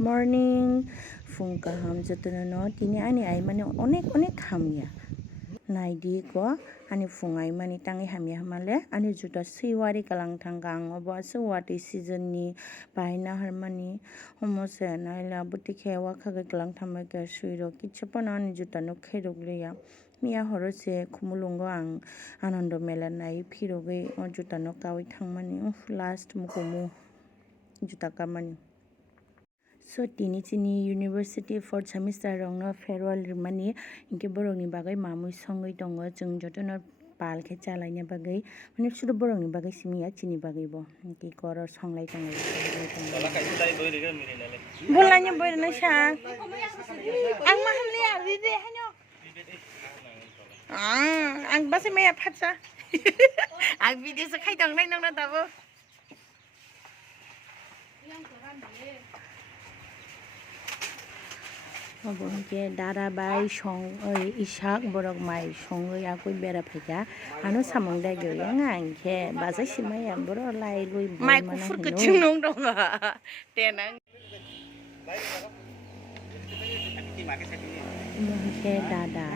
Morning फुं गाहाम जतनो तिनि आनि आई माने अनेक हामिया नाइदि को आनि फुं आई माने तांगे हामिया हमाले आनि जुता सैवारी कलांग थांगांग अबा सैवाटी सीजन नि बायना हरमानी हमसे नाइला बुति खेवा खागे कलांग थांबाय के सुइरो किछपन आनि जुता नो खेरुगलिया मिया हरसे खुमुलुंगो आं आनंद मेला नाइ फिरोगे ओ जुता नो कावै थांमानी लास्ट मुकुमु जुता कामानी So tini University fourth semester rongno farewell rimani inke borokni bagai mamui songoi tongo jeng jotono palkhe chalaina bagai mane sudo borokni bagai simiya chini bagai bo inke koror songlai tongo bolanya boirna sang ang mahamle ari de hanyo ang base meya phatsa ang video sa khai dang nai nang na dabo Abongke darabai song ishak borok mai songoi akoi bera phega anu samong dai gyo yang angke bazai simai am boro lai lui mai kufur kucing nong dong tenang mungke dada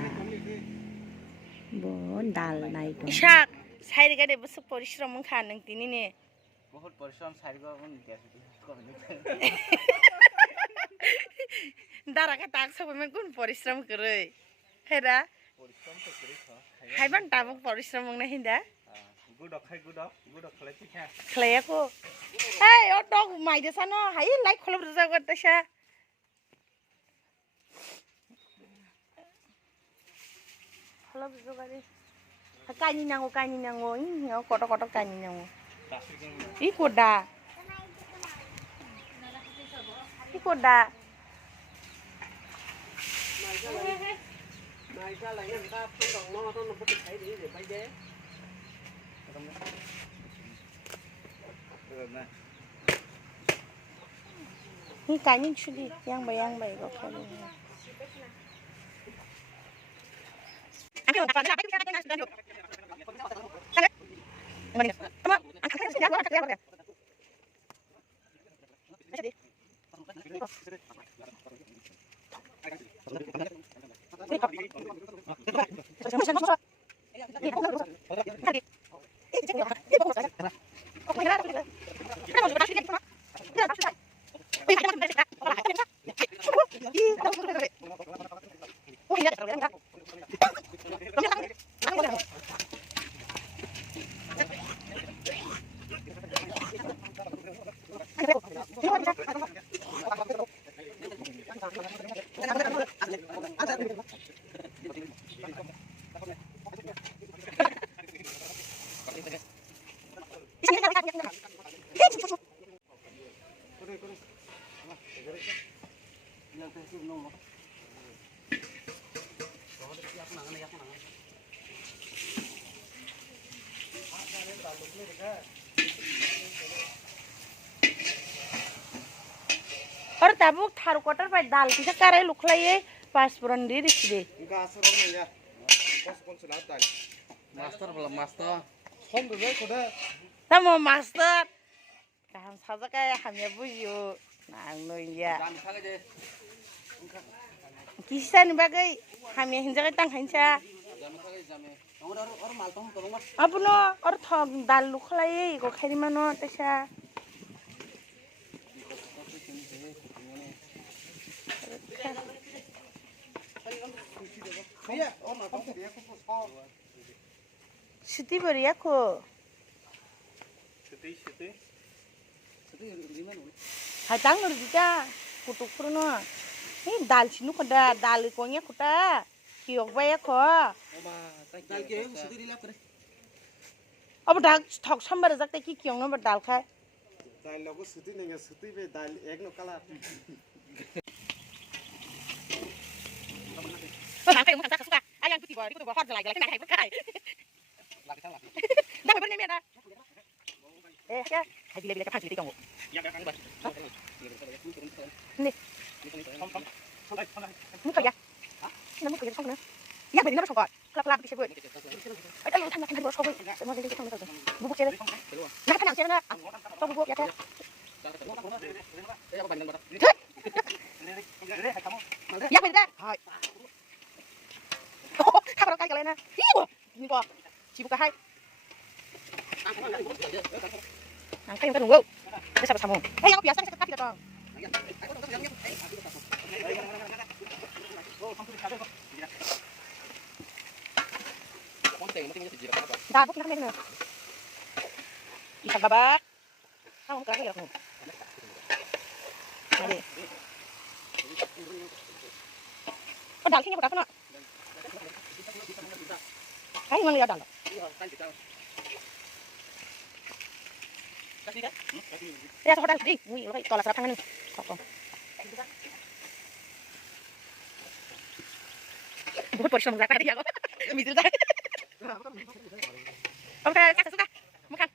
bo dal nai to ishak sairi gade busu porishram kha nang tini ne bahut porishram sairi go kon Dara ka tak sobo men kun porishram करे Hera porishram to करे छ हाइबान Tabo porishram मंगना हिंदा good खलाय थिखा खलायको ए ओ डग माइदे सानो high like खलब रजा गतसा खलब जगारि कानि नांगो इङो cut कानि नांगो इ कोडा Mai lại người ta không đồng nó nó có thể thấy để bay dé. Ni cái những chuyện đi yang bay có phải không? Anh kêu bạn làm cái này cái này. Anh mà anh cái gì đó cái gì और Tabuk Tharu cutter पाइ दाल किसा कारे लुखलाये पासपुरन दे दिसदे गासर नया कौन से लात master बोला master सम दे कोदा तम मास्टर काम साजका हमे बुझियो नां नइया दान थागे दे किसान बागै हमे हिंजागै तांखाइनसा जामे और माल तम तम अपनो और थक दाल लुखलाये गो खारिमानो तसा Siti beri aku. Siti. Hadang nur juga kutuk purno. Ini dal sinu kada dal konya kuta. Kiok bayar ko. Dal kiok siti dilap kere. Apa dak thok sambar zakte ki kiok nomor dal khai. Dal logo siti nenga siti be dal ek no kala. Sampai muka suka. Ayang putih bawa, itu bawa hot lagi nak hai bukai. Dah benar ni ada. Ya, haji lebih lepas jadi kamu. Ya, kan bar. Ni. Muka ya. Muka ya sama. Ya benar nak sokot. Kelap bisa buat. Ada lu tanya kan harus sokot. Semua jadi kita tahu. Bubuk cere. Nak kenal cere nak. Tahu bubuk ya teh. Angkai yang tunggu. Dia sabar samu. Yang biasa saya kaki datang. Dah, bukan nak ni. Isak babat. Kamu kerja lagi aku. Ada. Oh, dah sini berapa nak? Kamu mana lihat dah? Ya, sudah dah. Wih, lo tolak serap tangan ni. Kok. Buat porsi menggerak tadi aku. Misal dah. Oke, kasih sudah. Makan.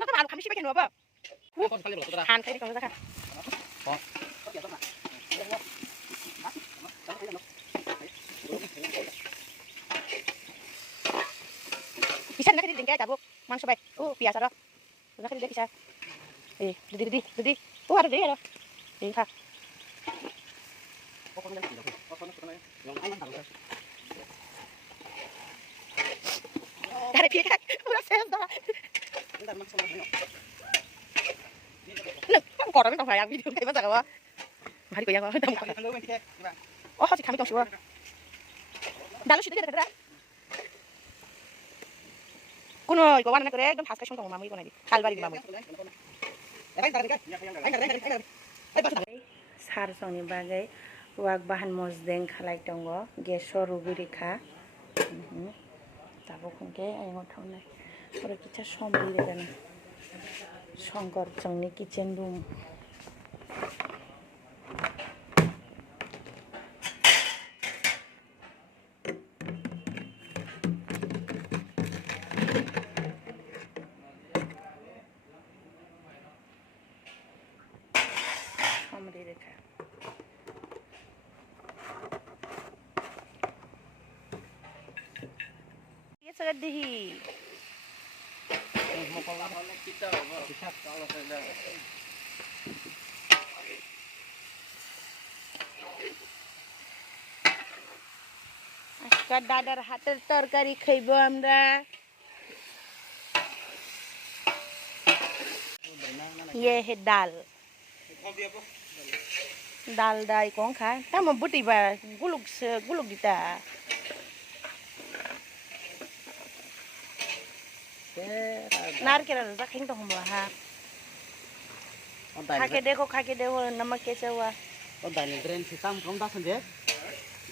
Nak malu kami sih bikin apa? Han kayak di kamu dah. Bisa nak di dengkai tabuk. Mang sobai. Biasa dah. Nak di bisa. Di. Ada dia dah. Ini kah. Dari pihak udah selesai. Neng, kok orang tong hayang video kayak macam apa? Hari ko yang tong. Oh, si kami tong suwa. Dalu situ ada. Kuno, iko warna kere, dong haska tong mamu iko nadi. Kalbari di mamu. Sar songni bagai wak bahan mosdeng khalai tongo geso ruburi kha. Tabo khunke ayang thonai. Ora kicha sombri regana. Shongkor chongni kitchen room. Sombri rekha. Ye sagat dehi. Askar dadar hater torkari khaibo amra. Ye hai dal. Dal dai kong kha. Ta mo buti ba guluk dita. नारकेल रखिंग तो हम वहाँ खाके देखो नमक कैसे हुआ और दाल drain से काम कम दासन दे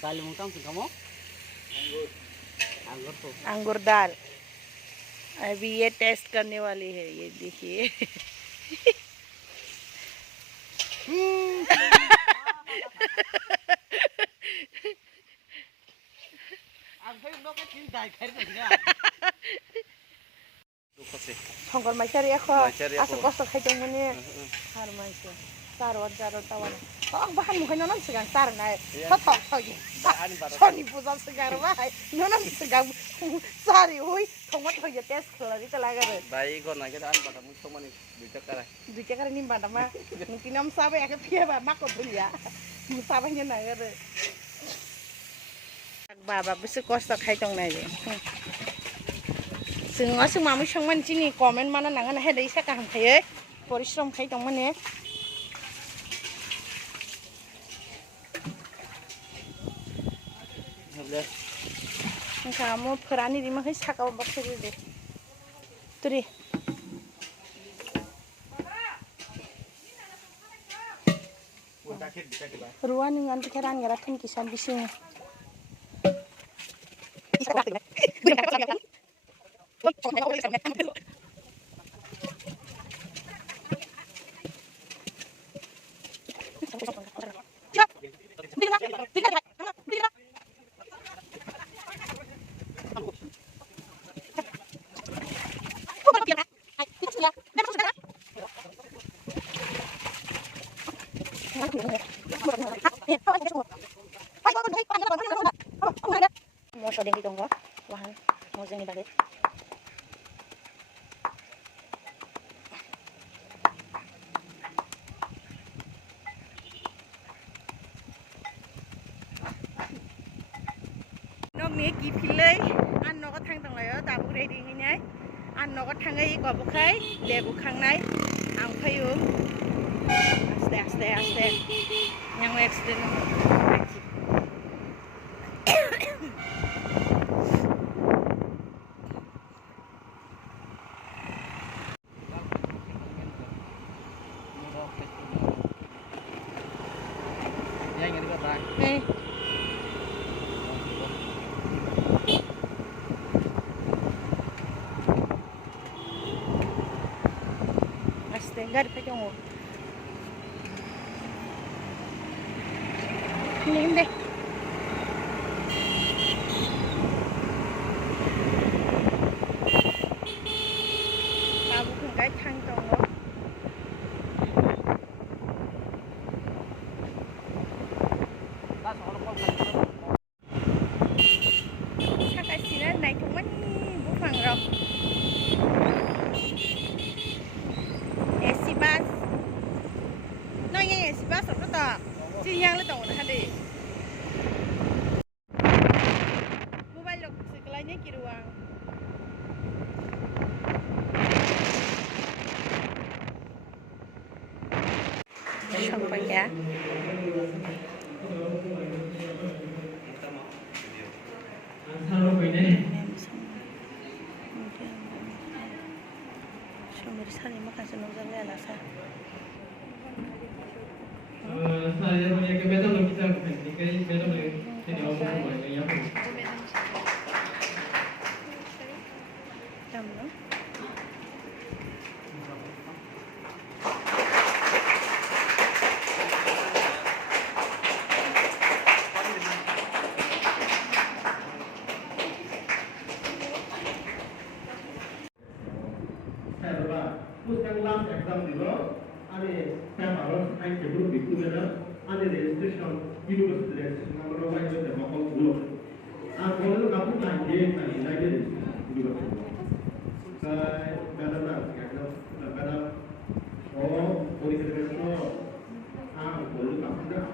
दाल मुंगताम से कमो अंगूर दाल अभी ये टेस्ट करने वाली है ये देखिए Songkor maicari aku, asal kosong kayak gini, har macam, sarwar tawan. Kau bahan mungkin nonon segang tar naik, kotor lagi. Soni pusat segar bahai, nonon segang sari, hui, tomat lagi tes keluar itu lagi. Baik, kau nak kita pada musuh mana dicakar. Dicakar ni pada mah, mungkin nam sabai agak piaba, makot beli ya, musabahnya naik. Baba, besok kosong kayak naik. Semua mamu sangman sini komen mana nangan ada isa kaham kaya poristrom kaya tong mana kamu perani di mana sakau bakso deh turi ruan dengan pikiran gerakan kisan bising mau shooting gitu enggak? Wahan, mau zengi balik. Nok nih kipilai, an nok thang tang layo, tapi ready ini nih. आं न'आव थाङै गबोखाय लेबोखांनाय आं फैयो आस्ते आस्ते आस्ते yang accident aste gari pa yung hindi bago kung kahit hangtong mo kakasinan na ito man bufang rock AC bus no yang AC bus apa tak siang le tong na de mobile lock sekelanya ki ruang sampai ya Sumber sana makan senang sangat lah sah. Saya punya kebetulan lo bisa ini betul ini apa ya? Kamu? Last exam dilo, ane saya baru saya keburu biku mana, ane registration university registration number apa itu saya mau bulo. Kalau itu kamu tanya tadi registration university. Saya benar exam benar. Oh, polisi registration. Kalau kamu dah,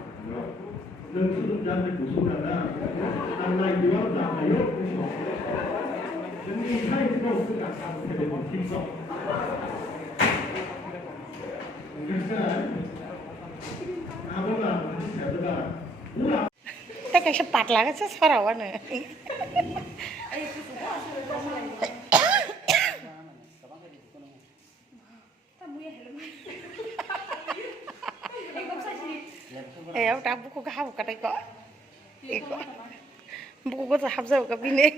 nanti sudah jadi busuk ada. Anda jual dah, ayo. Jadi saya itu sudah sampai di sini. Tak kayak cepat lah kan sesarawan ya. Udah buku kau kata kok, buku kau sahab jauh ke bini.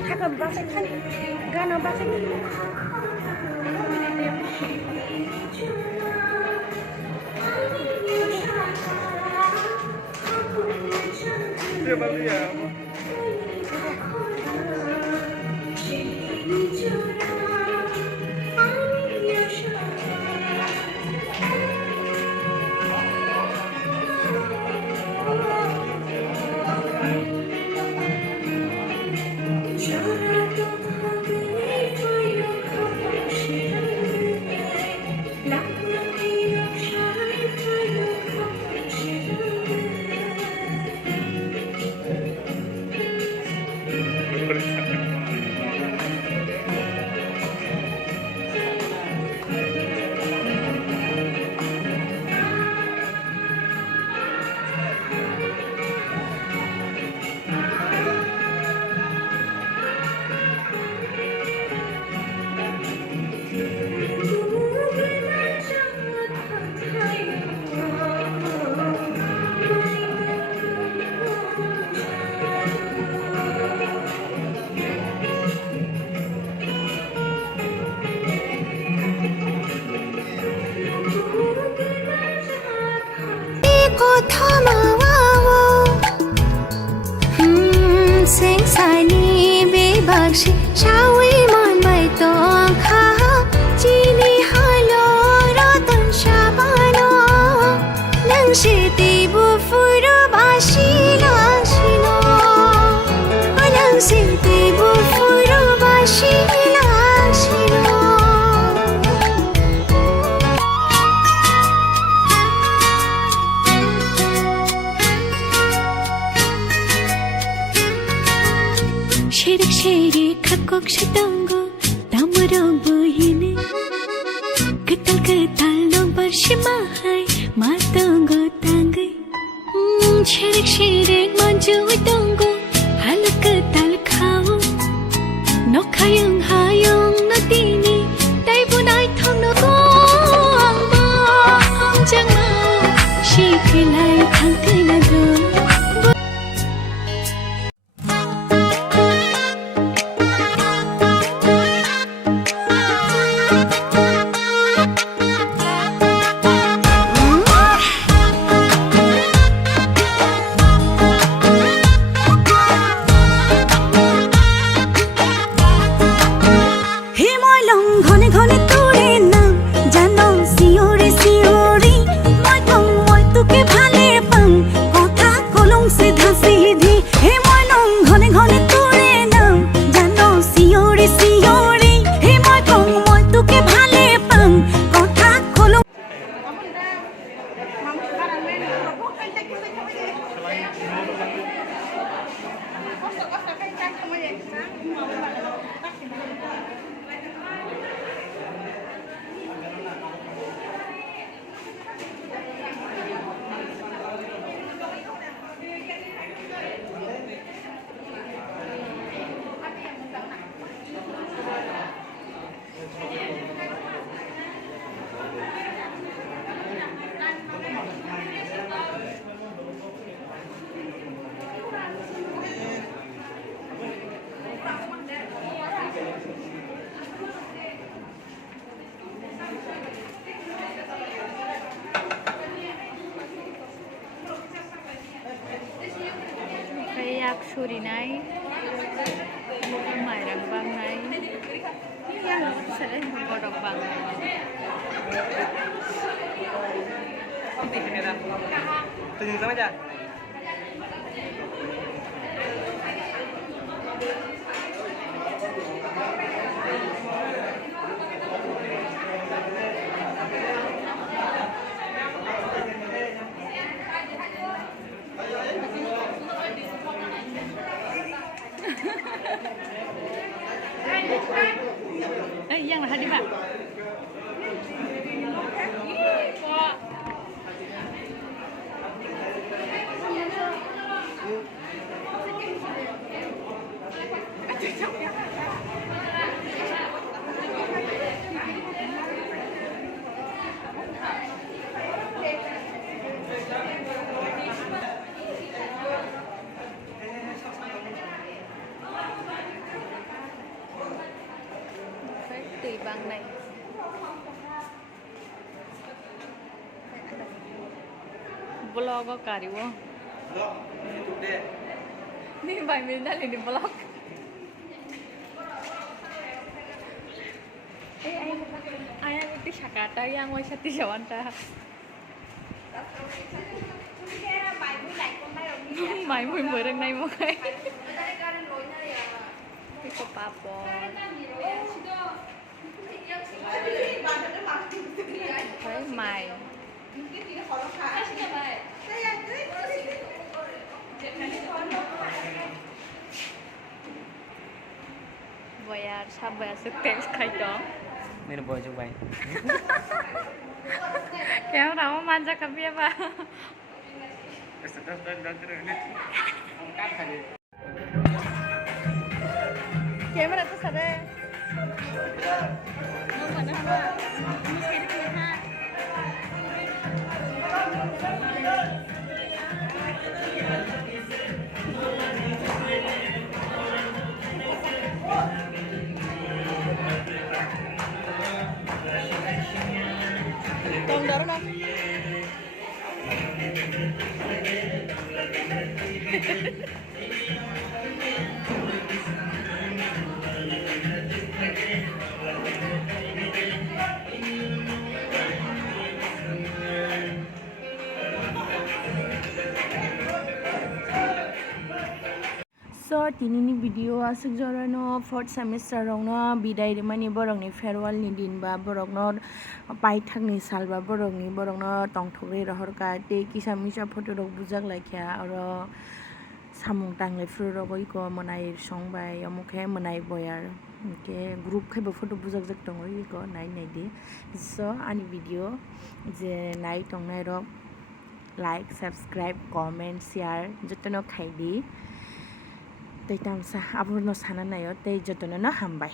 Kakak bahasa kan, gana bahasa kan. Dia balik ya. Sing sai ni be bak shi cha wi man bai tong kha chi tanggo tamurong buhine ketal nong barshimahai matanggo tangai shirik manju tanggo halak ketal khao nokhayung hayung natini tai bunai thong no ko angma jangma shiklai thangte lago yak surinai mairang bangnai sare bodok bangnai tunjuk sama aja. Yang lah hadir Pak. Tùy bằng này vlog có cả điều không? Nih bài mình đã lên vlog. Ayah itu sakata yang mau sati jawanta. Bài mùi mới đằng này mọi người. Cái có papon. Thấy mày Bayar sabar sukses kayak dong. Ini boleh coba. Kamu tahu manja kami apa? Kamera tuh sada. Mana apa? Ini sekali kena. Tolong dorong dong. So tinini video asuk jorano 4th semester rongno bidai remani borokni farewell ni din ba borokno paithakni sal ba borokni borokno tongthokre rohorka te kisa misa photo rok bujak laikya aro samung tanglai fru rok iko monai songbai amukhe monai boyar Oke, grup khaibo photo bujak jak tongo iko nai di. So ani video je nai tong nai rok like, subscribe, comment, share jotono khai di. Tei tamsa aborno sana nayo tei jotono no hambai.